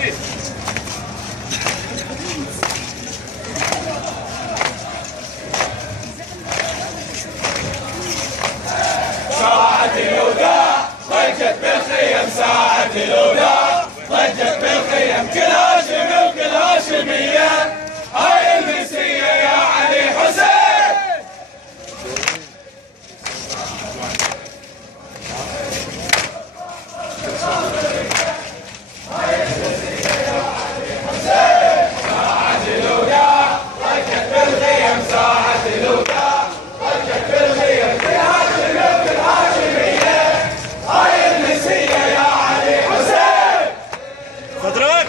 ساعة الوداع ضجت بالخيم، ساعة الوداع ضجت بالخيم، كل هاشمي وكل هاشمية، هاي المسية يا علي حسين. ساعة الوداع ضجت بالخيم، ساعة الوداع ضجت بالخيم، كل هاشمي وكل هاشمية، هاي المسية يا علي حسين. صدرك